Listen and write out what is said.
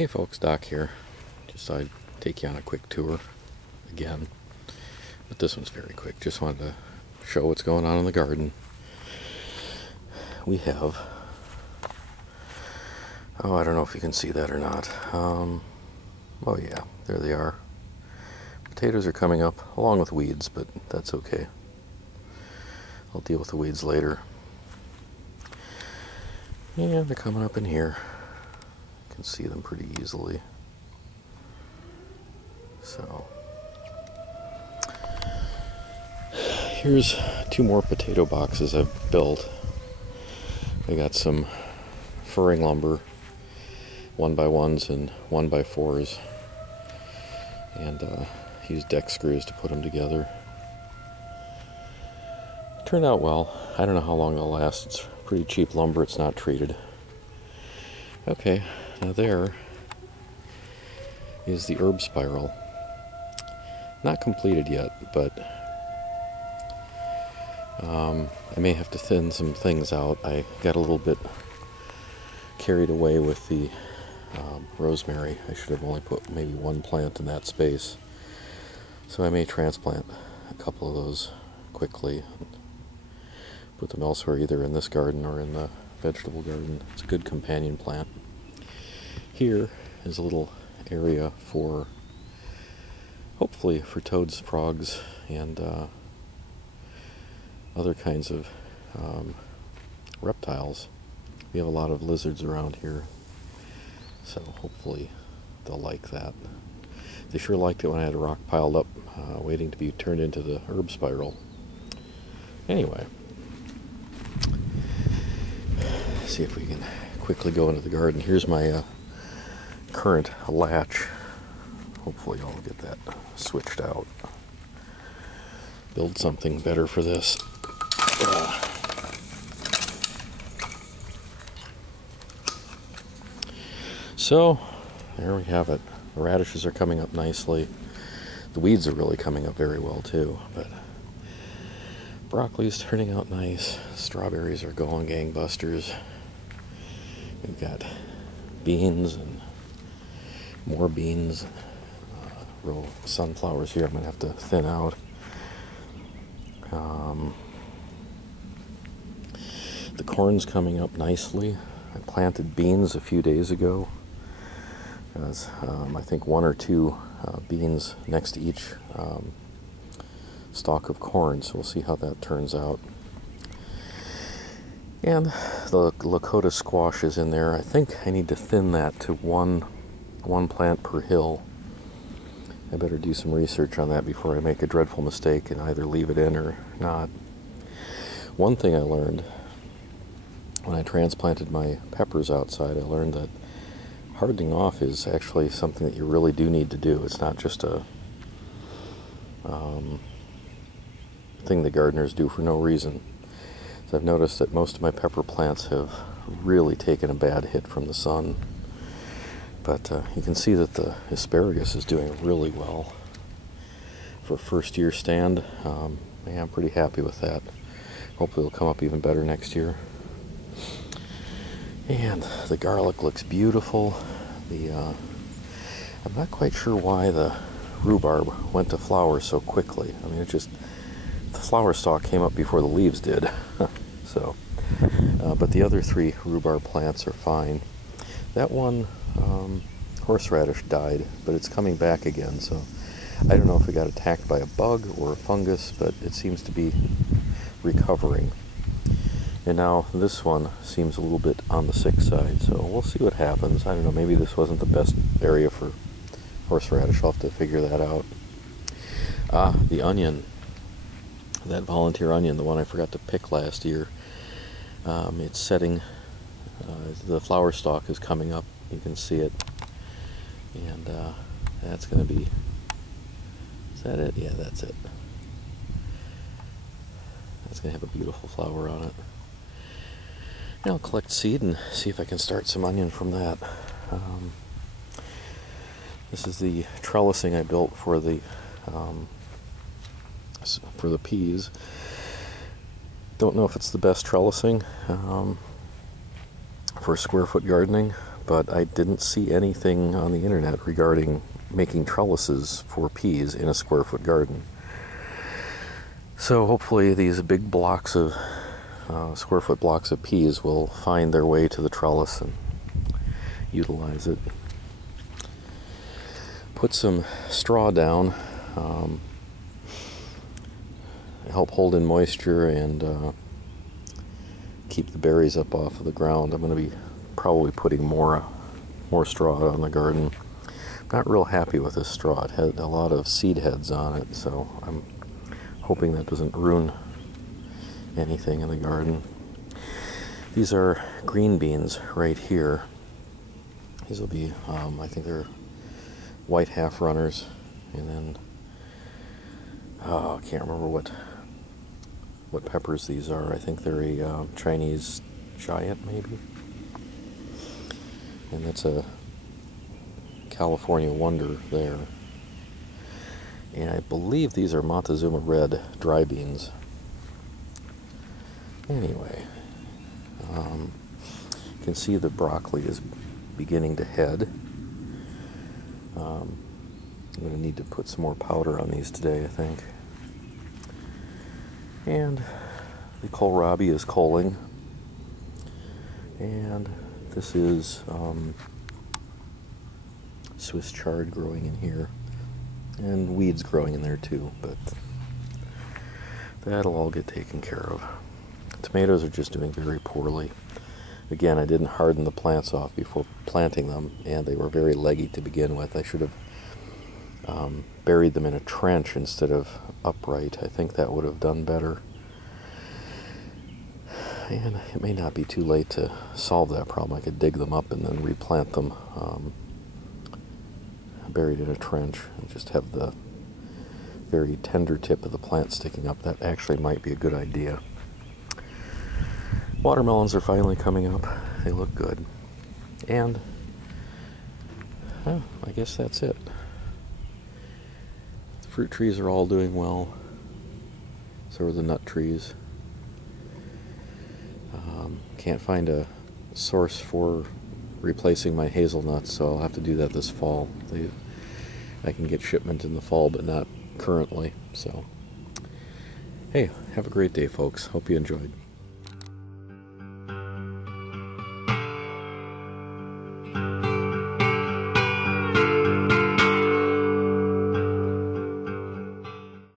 Hey folks, Doc here. Just thought I'd take you on a quick tour again. But this one's very quick. Just wanted to show what's going on in the garden. We have, I don't know if you can see that or not. Oh yeah, there they are. Potatoes are coming up along with weeds, but that's okay. I'll deal with the weeds later. And they're coming up in here. You can see them pretty easily. So here's two more potato boxes I've built. I got some furring lumber, 1x1s and 1x4s, and used deck screws to put them together. Turned out well. I don't know how long they'll last. It's pretty cheap lumber. It's not treated. Okay, now there is the herb spiral. Not completed yet, but I may have to thin some things out. I got a little bit carried away with the rosemary. I should have only put maybe one plant in that space. So I may transplant a couple of those quickly and put them elsewhere, either in this garden or in the vegetable garden. It's a good companion plant. Here is a little area for, hopefully, for toads, frogs, and other kinds of reptiles. We have a lot of lizards around here, so hopefully they'll like that. They sure liked it when I had a rock piled up waiting to be turned into the herb spiral. Anyway, see if we can quickly go into the garden. Here's my current latch. Hopefully I'll get that switched out. Build something better for this. So, there we have it. The radishes are coming up nicely. The weeds are really coming up very well too, but broccoli's turning out nice. Strawberries are going gangbusters. We've got beans and more beans. Row of sunflowers here I'm going to have to thin out. The corn's coming up nicely. I planted beans a few days ago. There's, I think, one or two beans next to each stalk of corn, so we'll see how that turns out. And the Lakota squash is in there. I think I need to thin that to one plant per hill. I better do some research on that before I make a dreadful mistake and either leave it in or not. One thing I learned when I transplanted my peppers outside, I learned that hardening off is actually something that you really do need to do. It's not just a thing the gardeners do for no reason. So I've noticed that most of my pepper plants have really taken a bad hit from the sun. But you can see that the asparagus is doing really well for a first-year stand. Yeah, I'm pretty happy with that. Hopefully it'll come up even better next year. And the garlic looks beautiful. I'm not quite sure why the rhubarb went to flower so quickly. I mean, the flower stalk came up before the leaves did. So, but the other three rhubarb plants are fine. That one, horseradish, died, but it's coming back again. So I don't know if it got attacked by a bug or a fungus, but it seems to be recovering. And now this one seems a little bit on the sick side, so we'll see what happens. I don't know, maybe this wasn't the best area for horseradish. I'll have to figure that out. The onion, that volunteer onion, the one I forgot to pick last year, it's setting. The flower stalk is coming up. You can see it. And that's going to be... Is that it? Yeah, that's it. That's going to have a beautiful flower on it. And I'll collect seed and see if I can start some onion from that. This is the trellising I built for the peas. Don't know if it's the best trellising for square foot gardening, but I didn't see anything on the internet regarding making trellises for peas in a square foot garden. So hopefully these big blocks of square foot blocks of peas will find their way to the trellis and utilize it. Put some straw down, help hold in moisture and keep the berries up off of the ground. I'm going to be probably putting more straw out on the garden. Not real happy with this straw. It had a lot of seed heads on it, so I'm hoping that doesn't ruin anything in the garden. These are green beans right here. These will be, I think they're white half runners, and then I can't remember what peppers these are. I think they're a Chinese giant, maybe, and that's a California Wonder there. And I believe these are Montezuma Red dry beans. Anyway, you can see the broccoli is beginning to head. I'm going to need to put some more powder on these today, I think. And the kohlrabi is coaling. And this is Swiss chard growing in here. And weeds growing in there too, but that'll all get taken care of. Tomatoes are just doing very poorly. Again, I didn't harden the plants off before planting them, and they were very leggy to begin with. I should have buried them in a trench instead of upright. I think that would have done better. And it may not be too late to solve that problem. I could dig them up and then replant them buried in a trench and just have the very tender tip of the plant sticking up. That actually might be a good idea. Watermelons are finally coming up. They look good. And I guess that's it. The fruit trees are all doing well. So are the nut trees. Can't find a source for replacing my hazelnuts, so I'll have to do that this fall. I can get shipment in the fall, but not currently. So, hey, have a great day, folks. Hope you enjoyed.